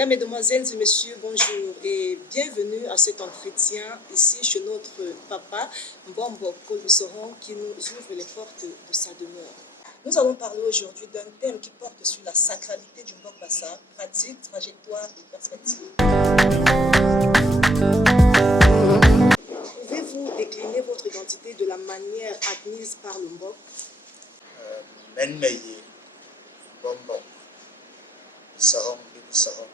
Mesdames, Mesdemoiselles et Messieurs, bonjour et bienvenue à cet entretien ici chez notre papa Mbombo Kolusoron qui nous ouvre les portes de sa demeure. Nous allons parler aujourd'hui d'un thème qui porte sur la sacralité du Mbok Bassa, pratique, trajectoire et perspective. Pouvez-vous décliner votre identité de la manière admise par le Mbok? Menmeye Mbombo Sohong Sohong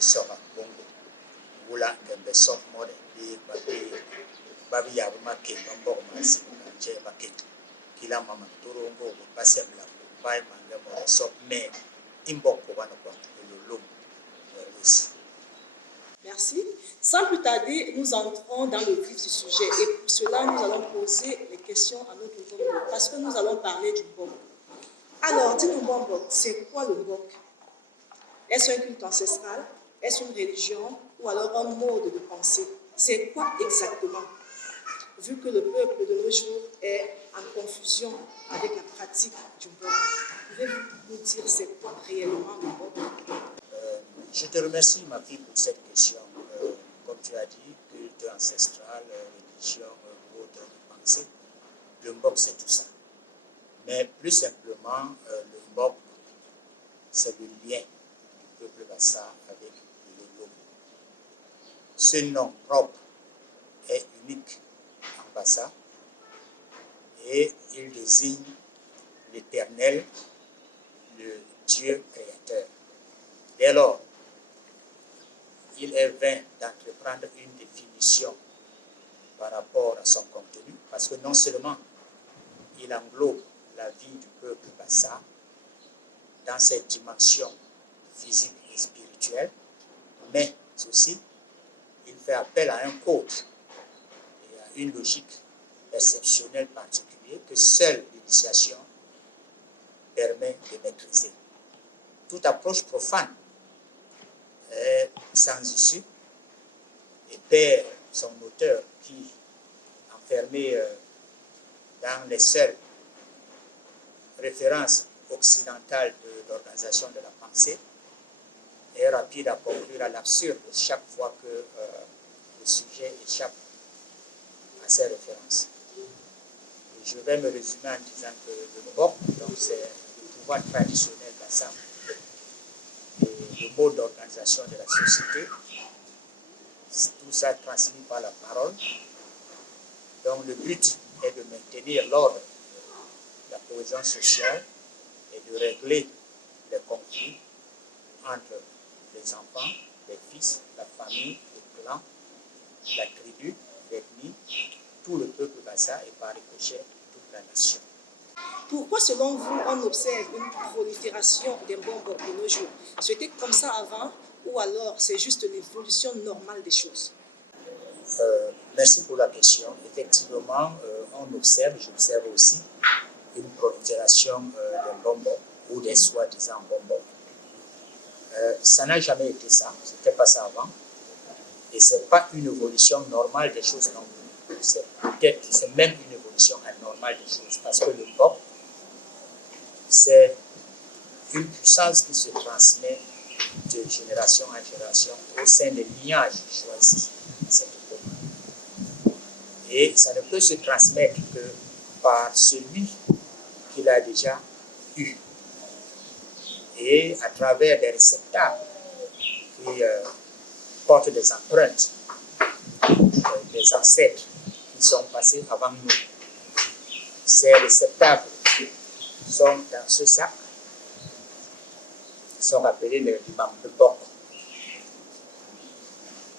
Sohong Bongo Wula Kembe Sok Mode Bi Babi Yabuma Ke Mbombo Masi Kanje Baket Kila Mama Turongo Basem La Bai Mangamo Sok Me Imboko Wanokwa Lulum. Merci. Sans plus tarder, nous entrons dans le vif du sujet et pour cela, nous allons poser les questions à notre Mbombo parce que nous allons parler du Mbok. Alors, dis-nous Mbombo, c'est quoi le Mbok? Est-ce un culte ancestral? Est-ce une religion? Ou alors un mode de pensée? C'est quoi exactement? Vu que le peuple de nos jours est en confusion avec la pratique du Mbok, pouvez-vous nous dire c'est quoi réellement le Mbok? Je te remercie, ma fille, pour cette question. Comme tu as dit, culte ancestral, religion, mode de pensée. Le Mbok, c'est tout ça. Mais plus simplement, le Mbok, c'est le lien du peuple Bassa avec le Lolo. Ce nom propre est unique en Bassa et il désigne l'Éternel, le Dieu créateur. Dès lors, il est vain d'entreprendre une définition par rapport à son contenu, parce que non seulement il englobe la vie du peuple Bassa dans ses dimensions physiques et spirituelles, mais aussi il fait appel à un code et à une logique perceptionnelle particulière que seule l'initiation permet de maîtriser. Toute approche profane est sans issue et perd son auteur qui, enfermé dans les seules références occidentales de l'organisation de la pensée, est rapide à conclure à l'absurde chaque fois que le sujet échappe à ces références. Et je vais me résumer en disant que le Mbok, c'est le pouvoir traditionnel Bassa, et le mode d'organisation de la société, tout ça transmis par la parole. Donc le but est de maintenir l'ordre, la cohésion sociale et de régler les conflits entre les enfants, les fils, la famille, le clan, la tribu, l'ethnie, tout le peuple Bassa et par ricochet toute la nation. Pourquoi, selon vous, on observe une prolifération des Mbombo de nos jours? C'était comme ça avant ou alors c'est juste l'évolution normale des choses? Merci pour la question. Effectivement, on observe, j'observe aussi, une prolifération des Mbombo ou des soi-disant Mbombo. Ça n'a jamais été ça, c'était pas ça avant. Et ce n'est pas une évolution normale des choses non plus. C'est même une évolution anormale des choses. Parce que le Mbok, c'est une puissance qui se transmet de génération en génération au sein des lignages choisis à cette époque. Et ça ne peut se transmettre que par celui qui l'a déjà eu. Et à travers des réceptacles qui portent des empreintes des ancêtres qui sont passés avant nous. Ces réceptacles sont dans ce sac, sont appelés les Mbok.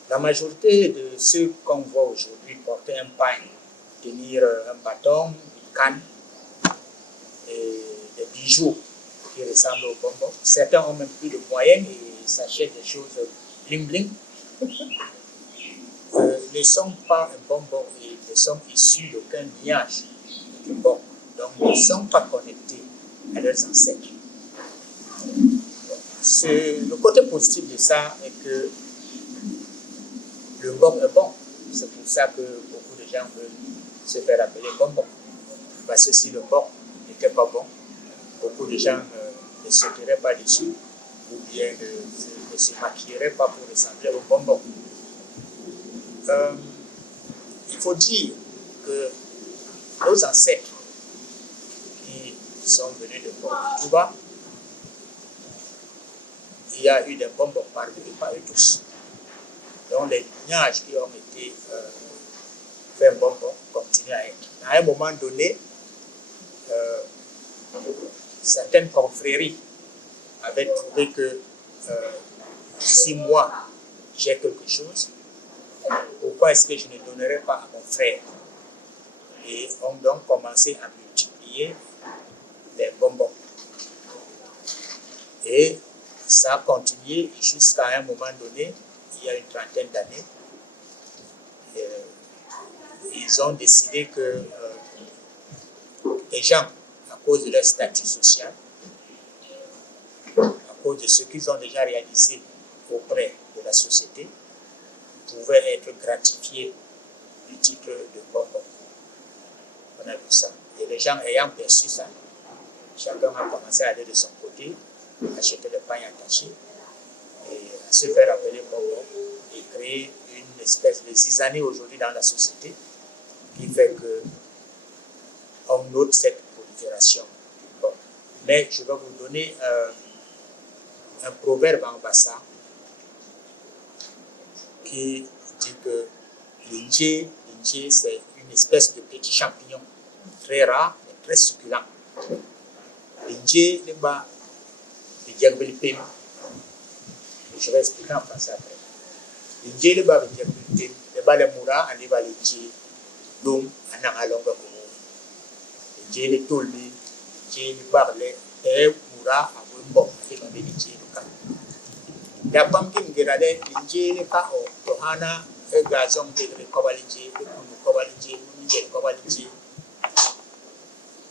La majorité de ceux qu'on voit aujourd'hui porter un pain, tenir un bâton, une canne et des bijoux qui ressemblent au bonbon. Certains ont même plus de moyens et s'achètent des choses bling bling. Ne sont pas un bonbon et ne sont issus d'aucun lignage du bon. Donc ne sont pas connectés à leurs ancêtres. Le côté positif de ça est que le Mbok est bon. C'est pour ça que beaucoup de gens veulent se faire appeler bonbon. Parce que si le Mbok n'était pas bon, beaucoup de gens ne sauteraient pas dessus ou bien ne se maquillerait pas pour ressembler au bonbon. Il faut dire que nos ancêtres qui sont venus de Touba, il y a eu des bonbons parmi eux, pas eux tous. Donc les lignages qui ont été faits bonbons continuent à être. À un moment donné, certaines confréries avaient trouvé que si moi j'ai quelque chose, pourquoi est-ce que je ne donnerais pas à mon frère? Et ont donc commencé à multiplier les bonbons. Et ça a continué jusqu'à un moment donné, il y a une trentaine d'années, ils ont décidé que les gens, à cause de leur statut social, à cause de ce qu'ils ont déjà réalisé auprès de la société, pouvaient être gratifiés du titre de bonbon. On a vu ça. Et les gens ayant perçu ça, chacun a commencé à aller de son côté, acheter le pain attaché et à se faire appeler bonbon et créer une espèce de zizanie aujourd'hui dans la société qui fait que on note cette prolifération. Bon. Mais je vais vous donner un proverbe en bassa qui dit que l'injé, c'est une espèce de petit champignon très rare et très succulent. L'injé, le bas, le diabolipim. Je vais expliquer en français après. L'injé, le bas, le diabolipim. Le bas, le moura, on y va l'injé. Donc, on a un long cours. L'injé, le tolbi, l'injé, le bar, le moura, on va bon, on va l'injé, le camp. La femme qui me dit l'injé, le cas, on a un gazon de l'injé, le l'injé, l'injé.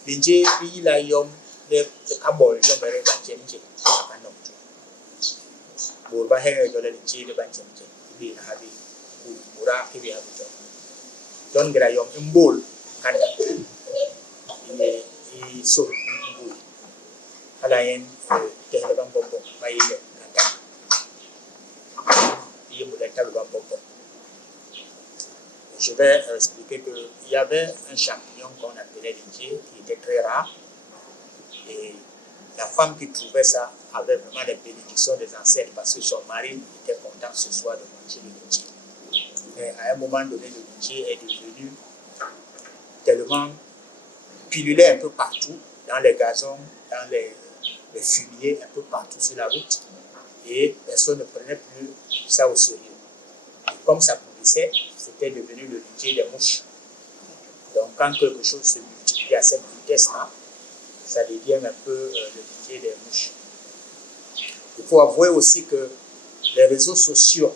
L'injé, il a yom. Le cabol, je me réveille à Tchémché, à Panokto. Pour Bahé, je l'ai dit, le Bantchémché, il a dit, pour Raki, il a dit, Don Grayom, un boule, il saute une boule. À la haine, Téléban Bobo, Maïle, Kanta. Il me l'a Bobo. Je vais expliquer qu'il y avait un champignon qu'on appelait l'injé, qui était très rare. Et la femme qui trouvait ça avait vraiment les bénédictions des ancêtres parce que son mari était content ce soir de manger le lintier. Mais à un moment donné, le lintier est devenu tellement pilulé un peu partout, dans les gazons, dans les fumiers, un peu partout sur la route. Et personne ne prenait plus ça au sérieux. Et comme ça pourrissait, c'était devenu le lintier des mouches. Donc quand quelque chose se multiplie à cette vitesse-là, ça devient un peu le métier des mouches. Il faut avouer aussi que les réseaux sociaux,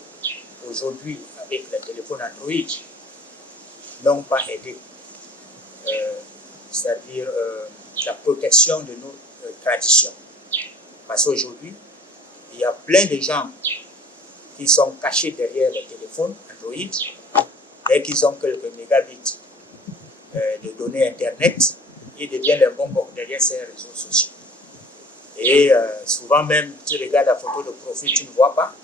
aujourd'hui, avec les téléphones Android, n'ont pas aidé. C'est-à-dire la protection de nos traditions. Parce qu'aujourd'hui, il y a plein de gens qui sont cachés derrière les téléphones Android, dès qu'ils ont quelques mégabits de données Internet, ils deviennent les bonbons derrière ces réseaux sociaux. Et souvent même, tu regardes la photo de profil, tu ne vois pas.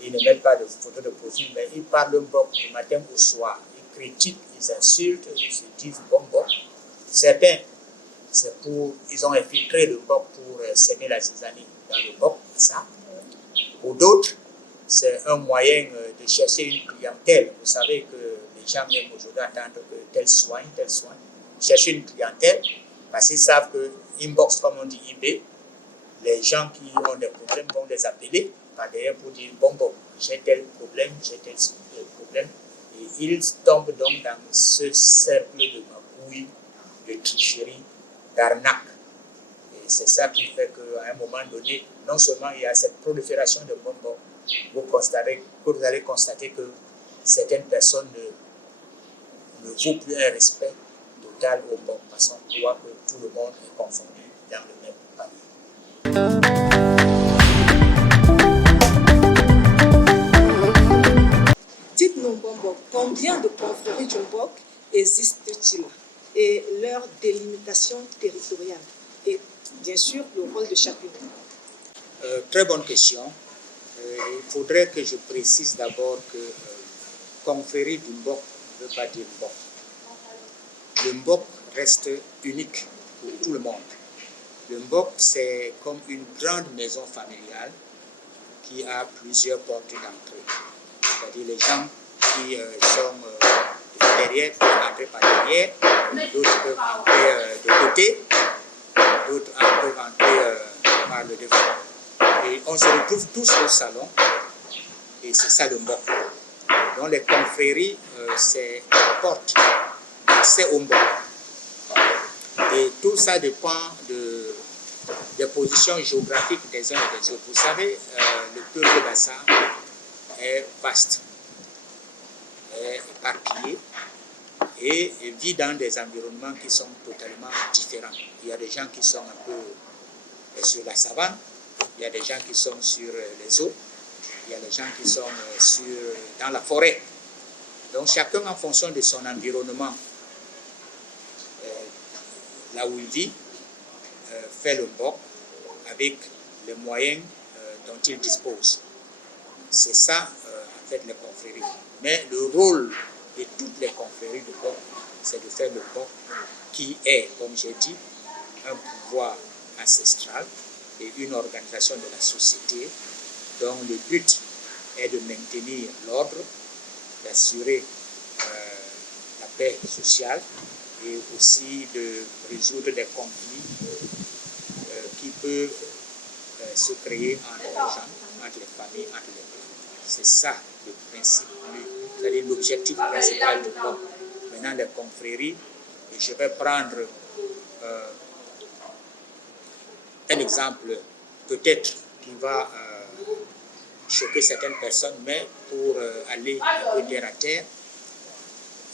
Ils ne mettent pas de photo de profil, mais ils parlent un peu du matin au soir. Ils critiquent, ils insultent, ils se disent bonbons. Certains, c'est pour, ils ont infiltré le boc pour s'aimer la zizanie dans le boc, ça. Pour d'autres, c'est un moyen de chercher une clientèle. Vous savez que les gens aiment aujourd'hui attendre que tel soin. Chercher une clientèle, parce qu'ils savent que inbox, comme on dit eBay, les gens qui ont des problèmes vont les appeler par derrière pour dire bon, j'ai tel problème, et ils tombent donc dans ce cercle de magouille, de tricherie, d'arnaque. Et c'est ça qui fait qu'à un moment donné, non seulement il y a cette prolifération de bonbons, vous allez constater que certaines personnes ne vaut plus un respect total au bon, parce qu'on voit que tout le monde est confondu dans le même panier. Dites-nous, Bonbon, combien de confréries du Mbok existent-ils et leur délimitation territoriale et bien sûr le rôle de chacune? Très bonne question. Il faudrait que je précise d'abord que confrérie du Mbok ne veut pas dire Mbok. Le Mbok reste unique pour tout le monde. Le Mbok, c'est comme une grande maison familiale qui a plusieurs portes d'entrée. C'est-à-dire les gens qui sont derrière peuvent entrer par derrière, d'autres peuvent entrer de côté, d'autres peuvent entrer par le devant. Et on se retrouve tous au salon, et c'est ça le Mbok. Donc les confréries, c'est la porte d'accès au Mbok. Et tout ça dépend des positions géographiques des uns et des autres. Vous savez, le peuple Bassa est vaste, est éparpillé et vit dans des environnements qui sont totalement différents. Il y a des gens qui sont un peu sur la savane, il y a des gens qui sont sur les eaux, il y a des gens qui sont dans la forêt. Donc chacun en fonction de son environnement, là où il vit, fait le Mbok avec les moyens dont il dispose. C'est ça, en fait, les confréries. Mais le rôle de toutes les confréries de Mbok, c'est de faire le Mbok qui est, comme j'ai dit, un pouvoir ancestral et une organisation de la société dont le but est de maintenir l'ordre, d'assurer la paix sociale et aussi de résoudre des conflits qui peuvent se créer entre les gens, entre les familles, entre les peuples. C'est ça le principe, c'est-à-dire l'objectif principal du Mbok. Maintenant, les confréries, et je vais prendre un exemple peut-être qui va choquer certaines personnes, mais pour aller un peu terre à terre,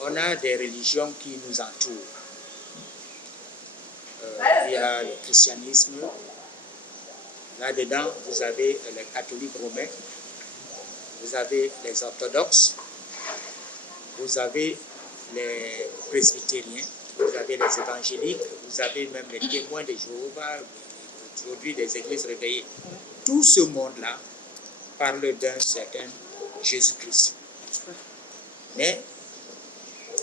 on a des religions qui nous entourent. Il y a le christianisme. Là-dedans, vous avez les catholiques romains, vous avez les orthodoxes, vous avez les presbytériens, vous avez les évangéliques, vous avez même les témoins de Jéhovah, aujourd'hui des églises réveillées. Tout ce monde-là parle d'un certain Jésus-Christ. Mais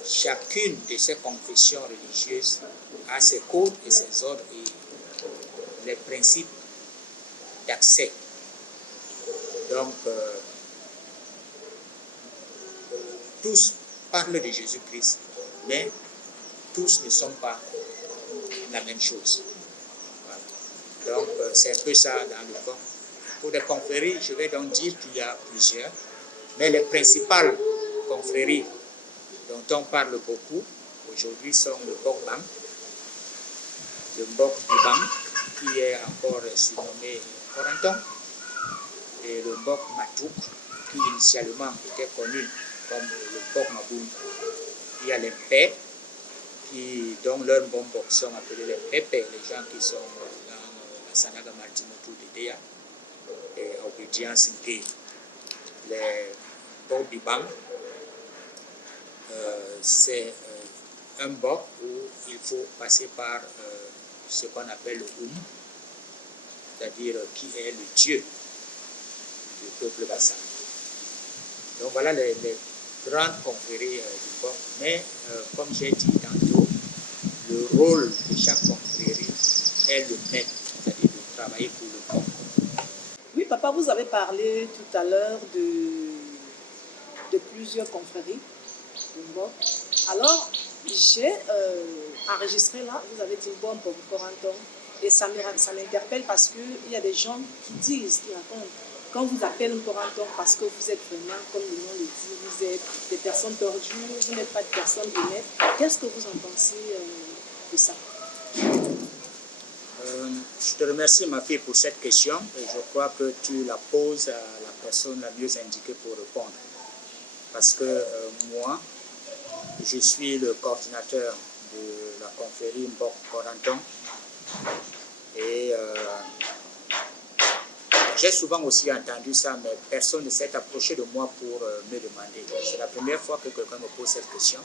chacune de ces confessions religieuses a ses codes et ses ordres et les principes d'accès. Donc, tous parlent de Jésus-Christ, mais tous ne sont pas la même chose. Voilà. Donc, c'est un peu ça dans le Mbok. Pour les confréries, je vais donc dire qu'il y a plusieurs, mais les principales confréries dont on parle beaucoup aujourd'hui sont le Mbok Bang, le Mbok Bibang, qui est encore surnommé Corenton, et le Mbok Matouk, qui initialement était connu comme le Mbok Maboun. Il y a les Pè, dont leurs Mbok sont appelés les Pépé, les gens qui sont dans la Sanaga Maltimotou de Déa et Obédience Gay. Les Mbok Bibang, c'est un Mbok où il faut passer par ce qu'on appelle le Oum, c'est-à-dire qui est le Dieu du peuple Bassa. Donc voilà les grandes confréries du Mbok. Mais comme j'ai dit tantôt, le rôle de chaque confrérie est le même, c'est-à-dire de travailler pour le Mbok. Oui, papa, vous avez parlé tout à l'heure de plusieurs confréries de Mbok. Alors, j'ai enregistré là, vous avez dit bon pour Corenton, et ça m'interpelle parce qu'il y a des gens qui disent, qui racontent, quand vous appelez un Corenton parce que vous êtes vraiment, comme le nom le dit, vous êtes des personnes tordues, vous n'êtes pas des personnes honnêtes. Qu'est-ce que vous en pensez de ça? Je te remercie, ma fille, pour cette question et je crois que tu la poses à la personne la mieux indiquée pour répondre. Parce que moi, je suis le coordinateur de la confrérie Mbok Corenton et j'ai souvent aussi entendu ça, mais personne ne s'est approché de moi pour me demander. C'est la première fois que quelqu'un me pose cette question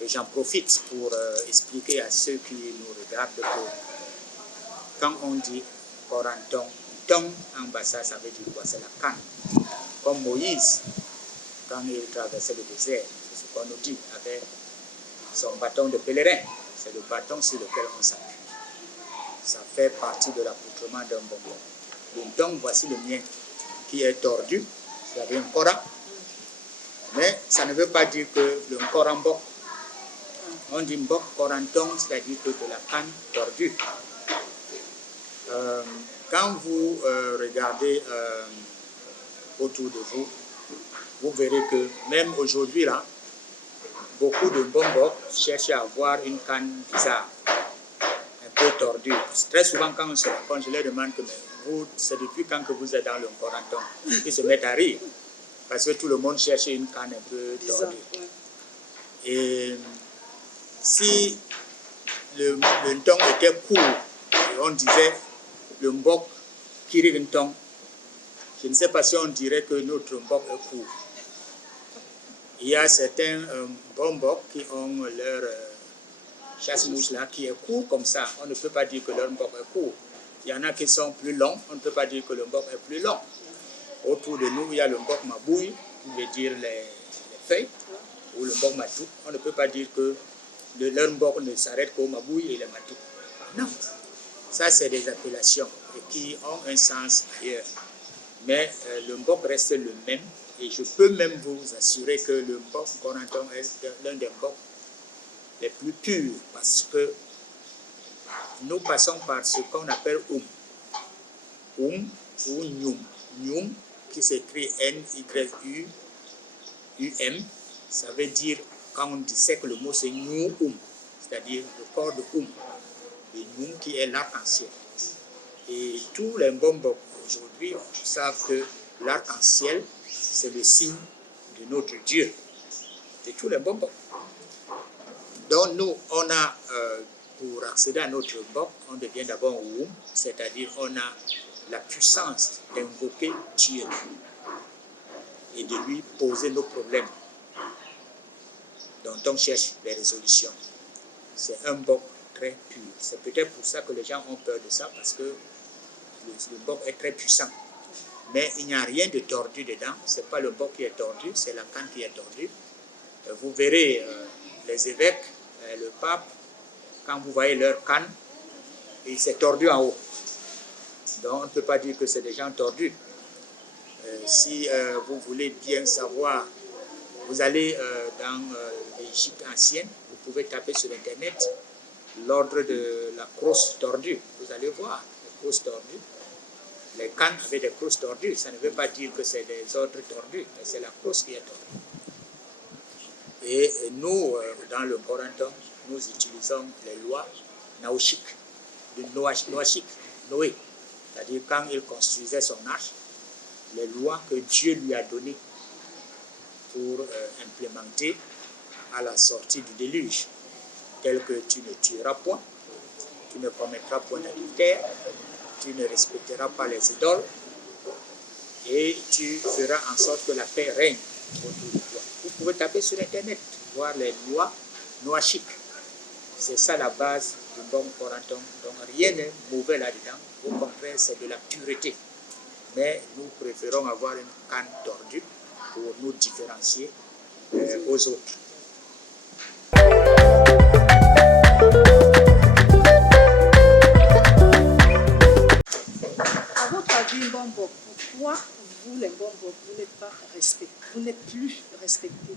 et j'en profite pour expliquer à ceux qui nous regardent que quand on dit Corenton tong en bassa, ça veut dire quoi? C'est la canne. Comme Moïse, quand il traversait le désert, c'est ce qu'on nous dit, avec son bâton de pèlerin. C'est le bâton sur lequel on s'appuie. Ça fait partie de l'accoutrement d'un bonbon. Donc, voici le mien qui est tordu. C'est un Coran. Mais ça ne veut pas dire que le Coran mbok. On dit mbok, Corantong, c'est-à-dire que de la canne tordue. Quand vous regardez autour de vous, vous verrez que même aujourd'hui, là, beaucoup de bonbons cherchent à avoir une canne bizarre, un peu tordue. Très souvent, quand on se rencontre, je leur demande que vous, c'est depuis quand que vous êtes dans le Coranton? Ils se mettent à rire, parce que tout le monde cherche une canne un peu tordue. Et si le tong était court, et on disait le mbok kiri tong, je ne sais pas si on dirait que notre mbok est court. Il y a certains bonbons qui ont leur chasse-mouche là qui est court comme ça. On ne peut pas dire que leur mbok est court. Il y en a qui sont plus longs. On ne peut pas dire que le mbok est plus long. Autour de nous, il y a le mbok mabouille, qui veut dire les feuilles, ou le mbok matou. On ne peut pas dire que leur mbok ne s'arrête qu'au mabouille et le matou. Non. Ça, c'est des appellations qui ont un sens ailleurs. Mais le mbok reste le même. Et je peux même vous assurer que le mbok Coranton est l'un des mbok les plus purs parce que nous passons par ce qu'on appelle ou Nyum. Nyum, qui s'écrit N-Y-U-M, ça veut dire, quand on dissèque le mot, c'est Nyum, c'est-à-dire le corps de le Nyum qui est l'arc-en-ciel. Et tous les bonbons aujourd'hui savent que l'arc-en-ciel, c'est le signe de notre Dieu, de tous les bonbons. Donc nous, on a, pour accéder à notre bonbon, on devient d'abord Oum, c'est-à-dire on a la puissance d'invoquer Dieu et de lui poser nos problèmes dont on cherche les résolutions. C'est un bonbon très pur. C'est peut-être pour ça que les gens ont peur de ça, parce que le bonbon est très puissant. Mais il n'y a rien de tordu dedans. Ce n'est pas le boc qui est tordu, c'est la canne qui est tordue. Vous verrez les évêques, le pape, quand vous voyez leur canne, et c'est tordu en haut. Donc on ne peut pas dire que c'est des gens tordus. Si vous voulez bien savoir, vous allez dans l'Égypte ancienne, vous pouvez taper sur Internet l'ordre de la crosse tordue. Vous allez voir les crosses tordues. Les cannes avec des crosses tordues, ça ne veut pas dire que c'est des ordres tordus, mais c'est la crosse qui est tordue. Et nous, dans le Coranton, nous utilisons les lois naochiques, de Noé. C'est-à-dire quand il construisait son arche, les lois que Dieu lui a données pour implémenter à la sortie du déluge, telles que tu ne tueras point, tu ne commettras point d'adultère, tu ne respecteras pas les idoles et tu feras en sorte que la paix règne autour de toi. Vous pouvez taper sur Internet, voir les lois noachiques. C'est ça la base du bon Coranton. Donc rien n'est mauvais là-dedans. Au contraire, c'est de la pureté. Mais nous préférons avoir une canne tordue pour nous différencier aux autres. À votre avis, Mbombo, pourquoi vous, les Mbombo, vous n'êtes plus respectés?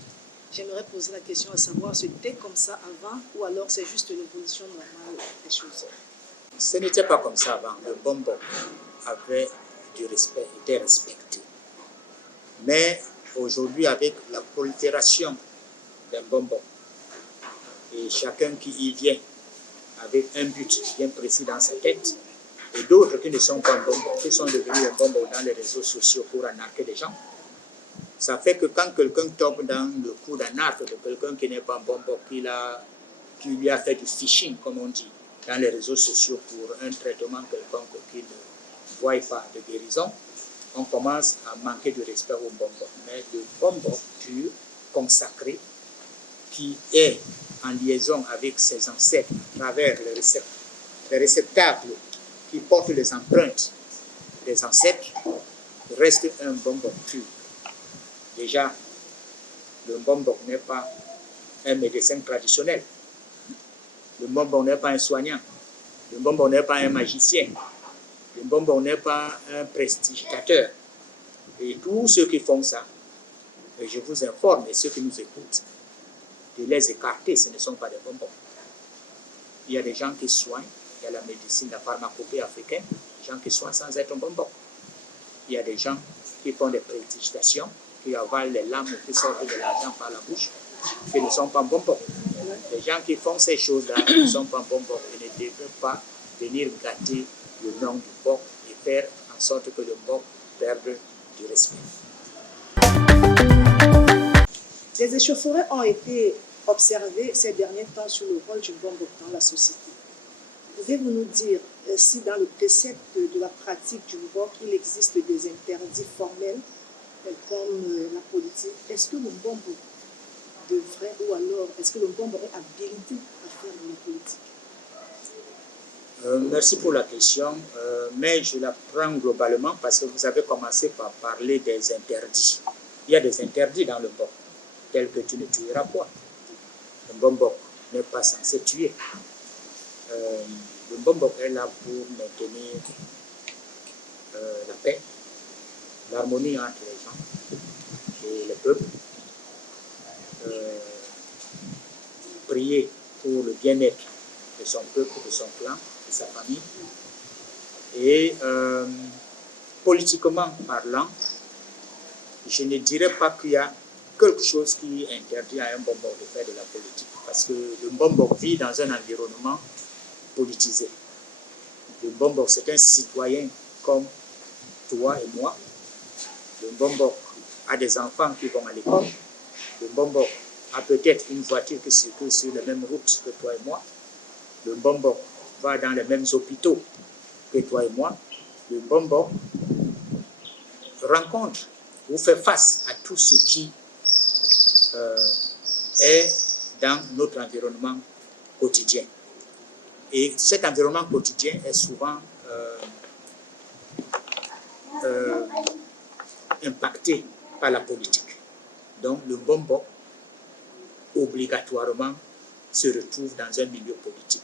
J'aimerais poser la question à savoir, c'était comme ça avant ou alors c'est juste l'évolution normale des choses? Ce n'était pas comme ça avant. Le Mbombo avait du respect, était respecté. Mais aujourd'hui, avec la prolifération des Mbombo, et chacun qui y vient avec un but bien précis dans sa tête, et d'autres qui ne sont pas Mbombo, qui sont devenus des Mbombo dans les réseaux sociaux pour arnaquer des gens, ça fait que quand quelqu'un tombe dans le coup d'un arc de quelqu'un qui n'est pas Mbombo, qui lui a fait du phishing, comme on dit, dans les réseaux sociaux pour un traitement quelconque qu'il ne voit pas de guérison, on commence à manquer de respect au Mbombo. Mais le Mbombo pur, consacré, qui est en liaison avec ses ancêtres à travers les réceptacles qui portent les empreintes des ancêtres reste un Mbombok pur. Déjà, le Mbombok n'est pas un médecin traditionnel. Le Mbombok n'est pas un soignant. Le Mbombok n'est pas un magicien. Le Mbombok n'est pas un prestidigitateur. Et tous ceux qui font ça, je vous informe, et ceux qui nous écoutent, de les écarter, ce ne sont pas des Mbombok. Il y a des gens qui soignent, il y a la médecine, la pharmacopée africaine, des gens qui soignent sans être un Mbombok. Il y a des gens qui font des prestidigitations, qui avalent les lames qui sortent de l'argent par la bouche, qui ne sont pas Mbombok. Les gens qui font ces choses-là ne sont pas Mbombok et ne devraient pas venir gâter le nom du Mbok et faire en sorte que le Mbok perde du respect. Des échauffourées ont été observées ces derniers temps sur le rôle du Mbombok dans la société. Pouvez-vous nous dire si dans le précepte de la pratique du Mbok, il existe des interdits formels comme la politique? Est-ce que le Mbombok devrait, ou alors est-ce que le Mbombok est habilité à faire de la politique? Merci pour la question, mais je la prends globalement parce que vous avez commencé par parler des interdits. Il y a des interdits dans le Mbok, tels que tu ne tueras pas. Le Mbombok n'est pas censé tuer. Le Mbombok est là pour maintenir la paix, l'harmonie entre les gens et le peuple, prier pour le bien-être de son peuple, de son clan, de sa famille. Et politiquement parlant, je ne dirais pas qu'il y a quelque chose qui interdit à un Mbombok de faire de la politique, parce que le Mbombok vit dans un environnement politisé. Le Mbombok, c'est un citoyen comme toi et moi. Le Mbombok a des enfants qui vont à l'école. Le Mbombok a peut-être une voiture qui circule sur les mêmes routes que toi et moi. Le Mbombok va dans les mêmes hôpitaux que toi et moi. Le Mbombok rencontre ou fait face à tout ce qui est dans notre environnement quotidien. Et cet environnement quotidien est souvent impacté par la politique. Donc le Mbombok, obligatoirement, se retrouve dans un milieu politique.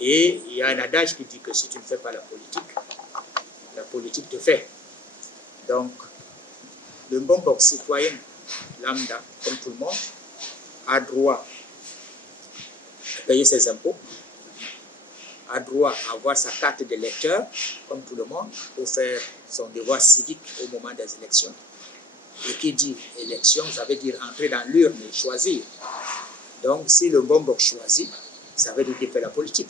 Et il y a un adage qui dit que si tu ne fais pas la politique te fait. Donc, le Mbombok citoyen lambda, comme tout le monde, a droit à payer ses impôts, a droit à avoir sa carte d'électeur, comme tout le monde, pour faire son devoir civique au moment des élections. Et qui dit élection, ça veut dire entrer dans l'urne et choisir. Donc, si le Mbombok choisit, ça veut dire qu'il fait la politique.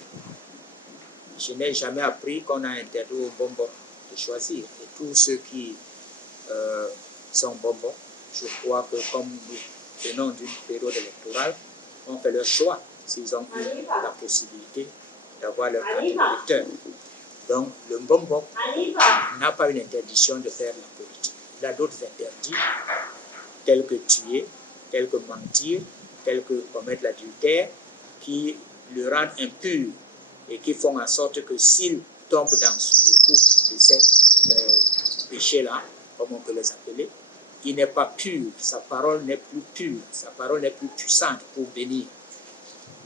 Je n'ai jamais appris qu'on a interdit au Mbombok de choisir. Et tous ceux qui sont Mbombok, je crois que comme nous venons d'une période électorale, ont fait leur choix s'ils ont eu la possibilité d'avoir leur carte d'électeur. Donc, le Mbombok n'a pas une interdiction de faire la politique. Il a d'autres interdits, tels que tuer, tels que mentir, tels que commettre l'adultère, qui le rendent impur et qui font en sorte que s'il tombe dans le coup de ces péchés-là, comme on peut les appeler, il n'est pas pur, sa parole n'est plus pure, sa parole n'est plus puissante pour bénir.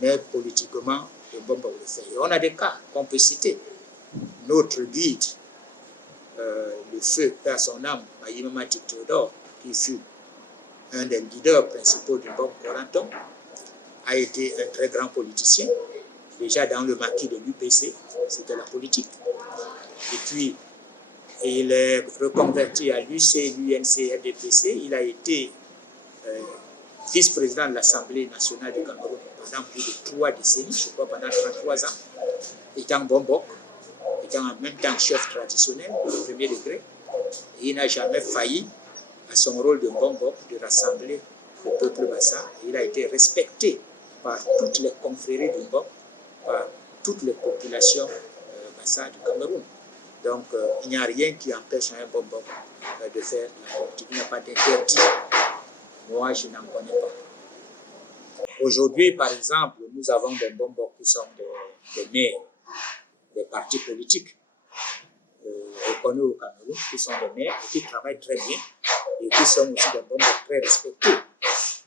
Mais politiquement, le Mbombok le fait. Et on a des cas qu'on peut citer. Notre guide, le feu, père son âme, Mayima Matik Théodore, qui fut un des leaders principaux du Mbok Corenton, a été un très grand politicien. Déjà dans le maquis de l'UPC, c'était la politique. Et puis, il est reconverti à l'UC, l'UNC, RDPC. Il a été vice-président de l'Assemblée nationale du Cameroun pendant plus de 3 décennies, je crois pendant 33 ans, étant Mbombok, étant en même temps chef traditionnel au premier degré. Et il n'a jamais failli à son rôle de Mbombok de rassembler le peuple Bassa. Il a été respecté par toutes les confréries du Mbok, par toutes les populations Bassa du Cameroun. Donc, il n'y a rien qui empêche un Mbombok de faire la politique. Il n'y a pas d'interdit. Moi, je n'en connais pas. Aujourd'hui, par exemple, nous avons des Mbombok qui sont des maires des partis politiques. reconnus au Cameroun, qui sont des maires et qui travaillent très bien et qui sont aussi des bombeurs très respectés.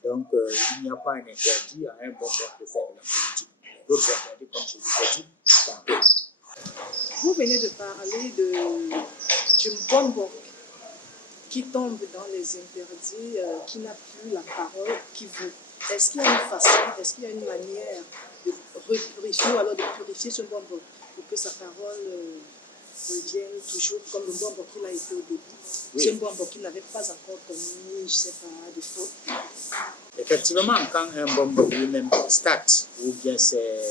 Donc, il n'y a pas un interdit à un bombeur de faire de la politique. D'autres interdits, comme je vous ai dit, tantôt. Vous venez de parler du Mbombok qui tombe dans les interdits, qui n'a plus la parole, qui vaut. Est-ce qu'il y a une façon, est-ce qu'il y a une manière de purifier ou alors de purifier ce Mbombok pour que sa parole revienne toujours comme le Mbombok qu'il a été au début? Oui. Ce Mbombok qui n'avait pas encore commis, je ne sais pas, de faute. Effectivement, quand un Mbombok lui-même constate, ou bien ses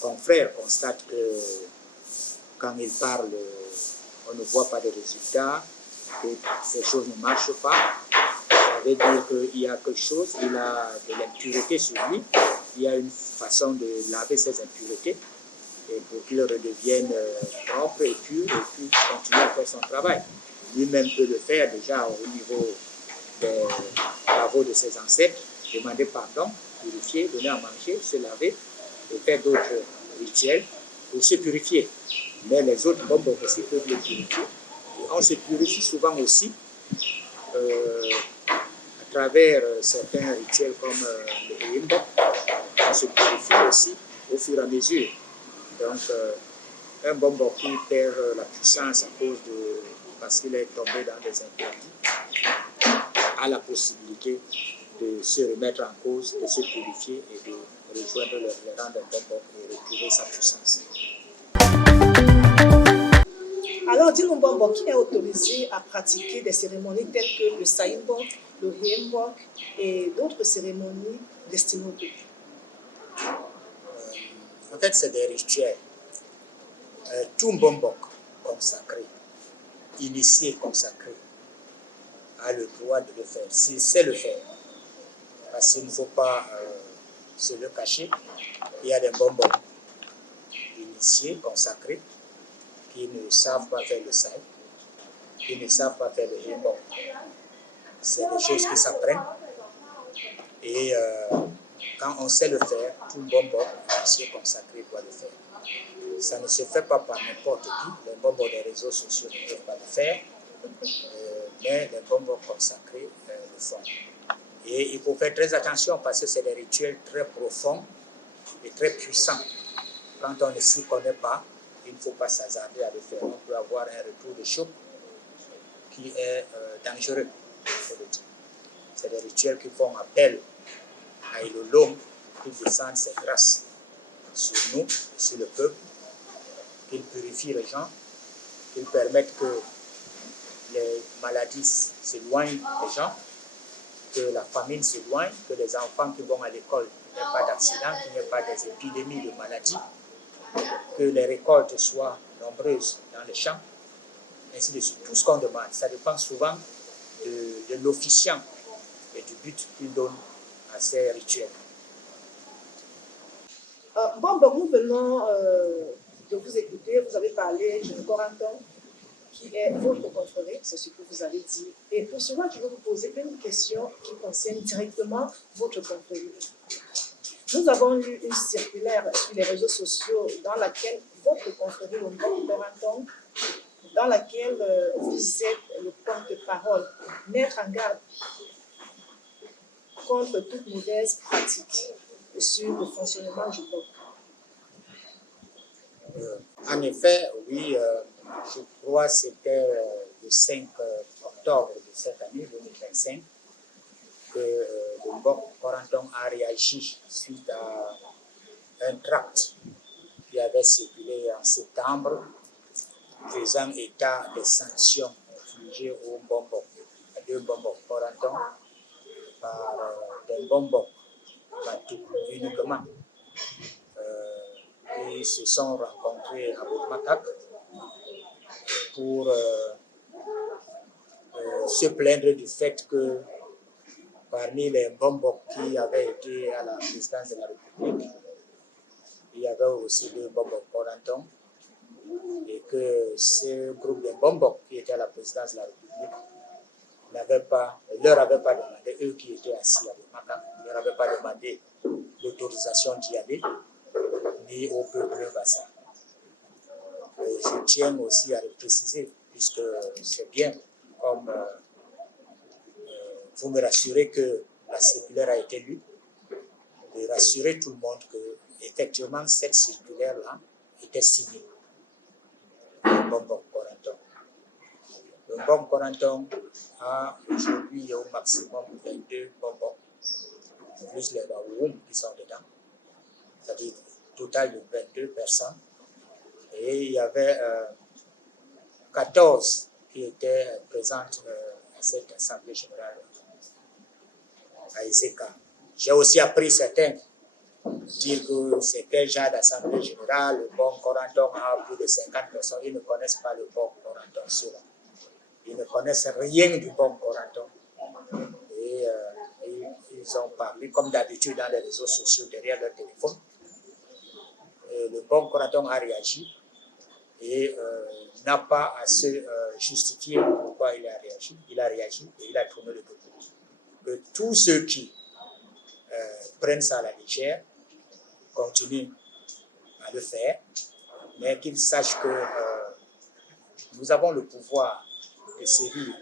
confrères constatent que quand il parle, on ne voit pas de résultats, que ces choses ne marchent pas, ça veut dire qu'il y a quelque chose, il a de l'impureté sur lui, il y a une façon de laver ces impuretés et pour qu'il redevienne propre et pur et puis continuer à faire son travail. Lui-même peut le faire déjà au niveau des travaux de ses ancêtres, demander pardon, purifier, donner à manger, se laver et faire d'autres rituels pour se purifier. Mais les autres Mbombok aussi peuvent le purifier. Et on se purifie souvent aussi à travers certains rituels comme le Himbok. On se purifie aussi au fur et à mesure. Donc, un Mbombok qui perd la puissance à cause de, parce qu'il est tombé dans des interdits, a la possibilité de se remettre en cause, de se purifier et de rejoindre le rang d'un Mbombok et retrouver sa puissance. Alors, dis-nous, Mbombok, qui est autorisé à pratiquer des cérémonies telles que le Saimbok, le Himbok et d'autres cérémonies destinées au peuple? En fait, c'est des rituels. Tout Mbombok consacré, initié consacré, a le droit de le faire, s'il sait le faire. Parce qu'il ne faut pas se le cacher. Il y a des Mbombok initiés, consacrés, qui ne savent pas faire le Sai, qui ne savent pas faire le Himbok. C'est des choses qui s'apprennent. Et quand on sait le faire, tout Mbombok initié, consacré doit le faire. Ça ne se fait pas par n'importe qui. Les Mbombok des réseaux sociaux ne peuvent pas le faire, mais les Mbombok consacrés le font. Et il faut faire très attention parce que c'est des rituels très profonds et très puissants. Quand on ne s'y connaît pas, il ne faut pas s'hasarder à le faire. On peut avoir un retour de choc qui est dangereux, il faut le dire. C'est des rituels qui font appel à Ilolom qui descende ses grâces sur nous, sur le peuple, qu'il purifie les gens, qu'il permette que les maladies s'éloignent des gens, que la famine s'éloigne, que les enfants qui vont à l'école n'aient pas d'accidents, qu'il n'y ait pas des épidémies de maladies, que les récoltes soient nombreuses dans les champs, ainsi de suite. Tout ce qu'on demande, ça dépend souvent de l'officiant et du but qu'il donne à ces rituels. Mbombok, nous venons de vous écouter, vous avez parlé du Corenton, qui est votre confrérie, c'est ce que vous avez dit. Et pour cela, je vais vous poser une question qui concerne directement votre confrérie. Nous avons lu une circulaire sur les réseaux sociaux dans laquelle votre confrérie, le Corenton, dans laquelle vous êtes le porte-parole, mettre en garde contre toute mauvaise pratique sur le fonctionnement du Mbombok. En effet, oui, je crois que c'était le 5 octobre de cette année 2025 que le Mbok Corenton a réagi suite à un tract qui avait circulé en septembre faisant état des sanctions infligées aux Mbombok, à deux Mbombok Corenton par des Mbombok Bantou uniquement. Qui se sont rencontrés à Bourmakak pour se plaindre du fait que parmi les Mbombok qui avaient été à la présidence de la République, il y avait aussi deux Mbombok Corenton et que ce groupe de Mbombok qui était à la présidence de la République leur avait pas demandé, eux qui étaient assis à Bourmakak, ne leur avaient pas demandé l'autorisation d'y aller, ni au peuple vassal. je tiens aussi à le préciser, puisque c'est bien, comme vous me rassurez que la circulaire a été lue, de rassurer tout le monde que effectivement cette circulaire-là était signée. Le bonbon Corenton. Le bonbon Corenton a aujourd'hui au maximum 22 bonbons, plus les baououm qui sont dedans, c'est-à-dire total de 22 personnes. Et il y avait 14 qui étaient présentes à cette assemblée générale à Ezeka. J'ai aussi appris certains dire que c'est quel genre d'assemblée générale, le bon Corenton a plus de 50 personnes, ils ne connaissent pas le bon Corenton ceux-là. Ils ne connaissent rien du bon Corenton. Et ils ont parlé, comme d'habitude, dans les réseaux sociaux, derrière leur téléphone. Et le bon Corenton a réagi et n'a pas à se justifier pourquoi il a réagi. Il a réagi et il a tourné le dos. Que tous ceux qui prennent ça à la légère continuent à le faire, mais qu'ils sachent que nous avons le pouvoir de sévir.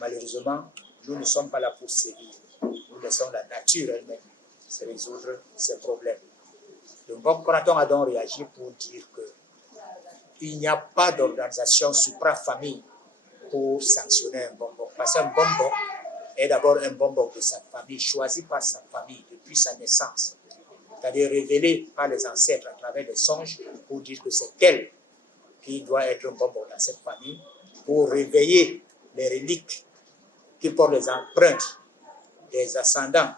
Malheureusement, nous ne sommes pas là pour sévir. Nous laissons la nature elle-même se résoudre ces problèmes. Le bon Corenton a donc réagi pour dire qu'il n'y a pas d'organisation supra-famille pour sanctionner un bonbon. Parce qu'un bonbon est d'abord un bonbon de sa famille, choisi par sa famille depuis sa naissance. C'est-à-dire révélé par les ancêtres à travers des songes pour dire que c'est elle qui doit être un bonbon dans cette famille, pour réveiller les reliques qui portent les empreintes des ascendants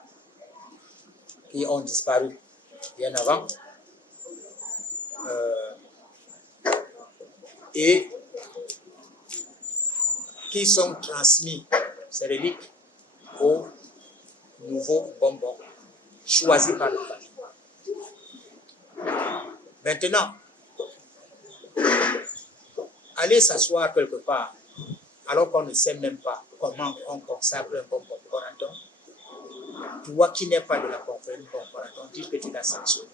qui ont disparu bien avant, et qui sont transmis, ces reliques, aux nouveaux bonbons choisis par la famille. Maintenant, aller s'asseoir quelque part, alors qu'on ne sait même pas comment on consacre un bonbon Corenton, toi qui n'es pas de la confrérie bon Corenton, dire que tu l'as sanctionné,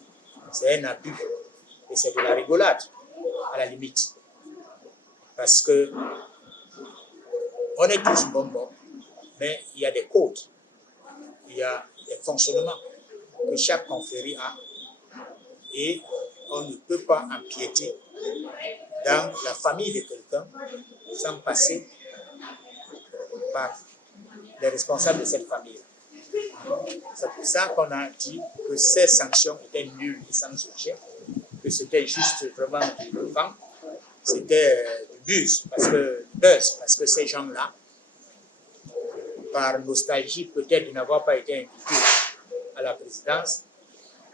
c'est un abus et c'est de la rigolade à la limite. Parce que on est tous bonbons, mais il y a des codes, il y a des fonctionnements que chaque confrérie a et on ne peut pas empiéter dans la famille de quelqu'un sans passer par les responsables de cette famille. C'est pour ça qu'on a dit que ces sanctions étaient nulles et sans objet, que c'était juste vraiment du vent, c'était du buzz, parce que ces gens-là, par nostalgie peut-être de n'avoir pas été invités à la présidence,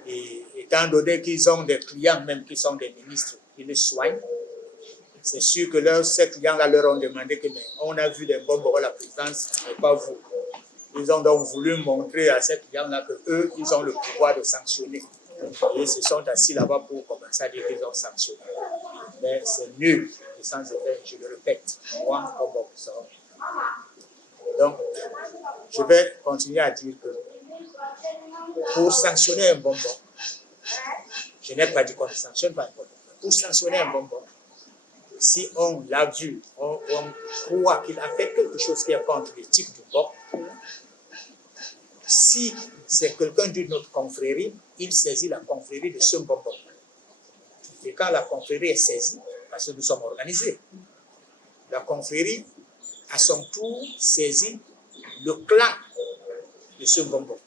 et étant donné qu'ils ont des clients même qui sont des ministres qui les soignent, c'est sûr que ces clients-là leur ont demandé que mais on a vu des bonbons à la présidence, mais pas vous. Ils ont donc voulu montrer à ces clients-là qu'eux, ils ont le pouvoir de sanctionner. Et ils se sont assis là-bas pour commencer à dire qu'ils ont sanctionné. Mais c'est nul et sans effet, je le répète, moi comme observateur. Donc, je vais continuer à dire que pour sanctionner un bonbon, je n'ai pas dit qu'on ne sanctionne pas un bonbon. Pour sanctionner un bonbon, si on l'a vu, on croit qu'il a fait quelque chose qui est contre l'éthique du bonbon, si c'est quelqu'un d'une autre confrérie, il saisit la confrérie de ce bonbon. Et quand la confrérie est saisie, parce que nous sommes organisés, la confrérie, à son tour, saisit le clan de ce bonbon.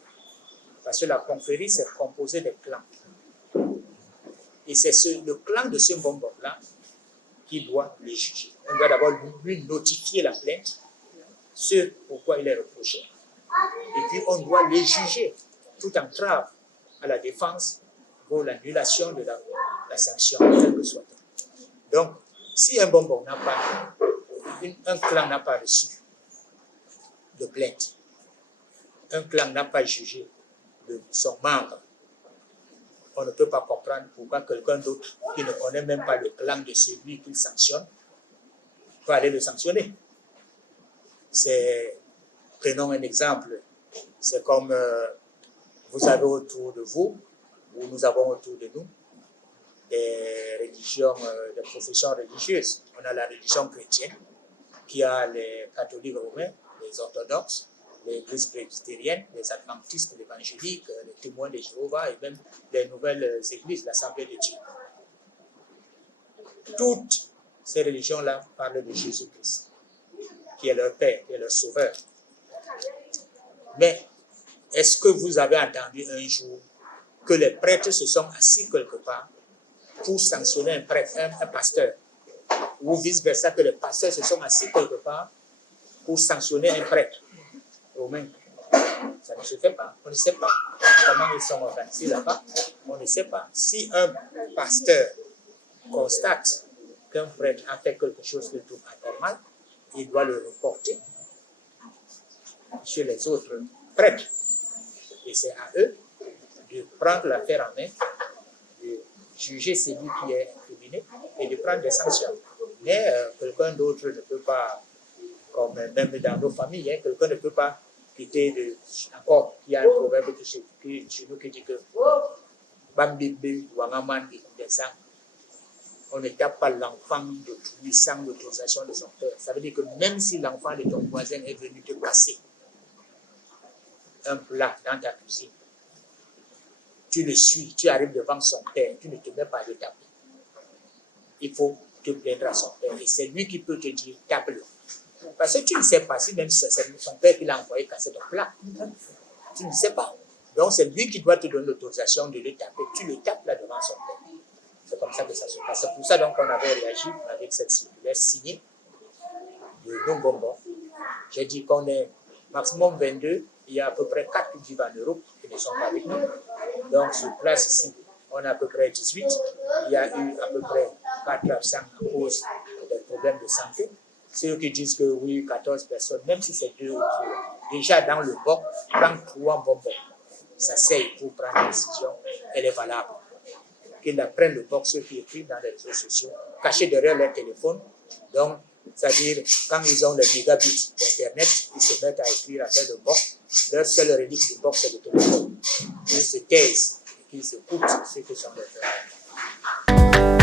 Parce que la confrérie, c'est composé des clans. Et c'est le clan de ce bonbon-là qui doit les juger. On doit d'abord lui notifier la plainte, ce pourquoi il est reproché. Et puis on doit les juger. Toute entrave à la défense vaut l'annulation de la sanction, quelle que soit. Donc, si un bonbon n'a pas, un clan n'a pas reçu de plainte, un clan n'a pas jugé de son membre, on ne peut pas comprendre pourquoi quelqu'un d'autre qui ne connaît même pas le clan de celui qu'il sanctionne va aller le sanctionner. Prenons un exemple, c'est comme vous avez autour de vous, ou nous avons autour de nous, des religions, des professions religieuses. On a la religion chrétienne, qui a les catholiques romains, les orthodoxes, l'église presbytérienne, les adventistes, l'évangélique, les témoins de Jéhovah et même les nouvelles églises, l'Assemblée de Dieu. Toutes ces religions-là parlent de Jésus-Christ, qui est leur Père, qui est leur Sauveur. Mais est-ce que vous avez entendu un jour que les prêtres se sont assis quelque part pour sanctionner un prêtre, un pasteur, ou vice-versa, que les pasteurs se sont assis quelque part pour sanctionner un prêtre romain? Ça ne se fait pas. On ne sait pas comment ils sont organisés là-bas. On ne sait pas. Si un pasteur constate qu'un prêtre a fait quelque chose qu'il trouve anormal, il doit le reporter chez les autres prêtres. Et c'est à eux de prendre l'affaire en main, de juger celui qui est incriminé et de prendre des sanctions. Mais quelqu'un d'autre ne peut pas, comme même dans nos familles, quelqu'un ne peut pas quitter encore, il y a un proverbe chez nous qui dit que on ne tape pas l'enfant d'autrui sans l'autorisation de son père. Ça veut dire que même si l'enfant de ton voisin est venu te casser un plat dans ta cuisine, tu le suis, tu arrives devant son père, tu ne te mets pas à le taper. Il faut te plaindre à son père et c'est lui qui peut te dire tape-le. Parce que tu ne sais pas si même c'est son père qui l'a envoyé casser ton plat. Tu ne sais pas. Donc c'est lui qui doit te donner l'autorisation de le taper. Tu le tapes là devant son père. C'est comme ça que ça se passe. C'est pour ça donc qu'on avait réagi avec cette circulaire signée de Nongbombo. J'ai dit qu'on est maximum 22. Il y a à peu près 4 qui vivent en Europe qui ne sont pas avec nous. Donc sur place ici, on a à peu près 18. Il y a eu à peu près 4 absents à cause des problèmes de santé. Ceux qui disent que oui, 14 personnes, même si c'est 2 ou 3, déjà dans le boc, prendre 3 bonbons, ça sert pour prendre une décision, elle est valable. Qu'ils apprennent le boc, ceux qui écrivent dans les réseaux sociaux, cachés derrière leur téléphone. Donc, c'est-à-dire, quand ils ont le mégabit d'Internet, ils se mettent à écrire, à faire le boc. Leur seule relique du boc, c'est le téléphone. Ils se taisent et qu'ils écoutent ce que sont les frères.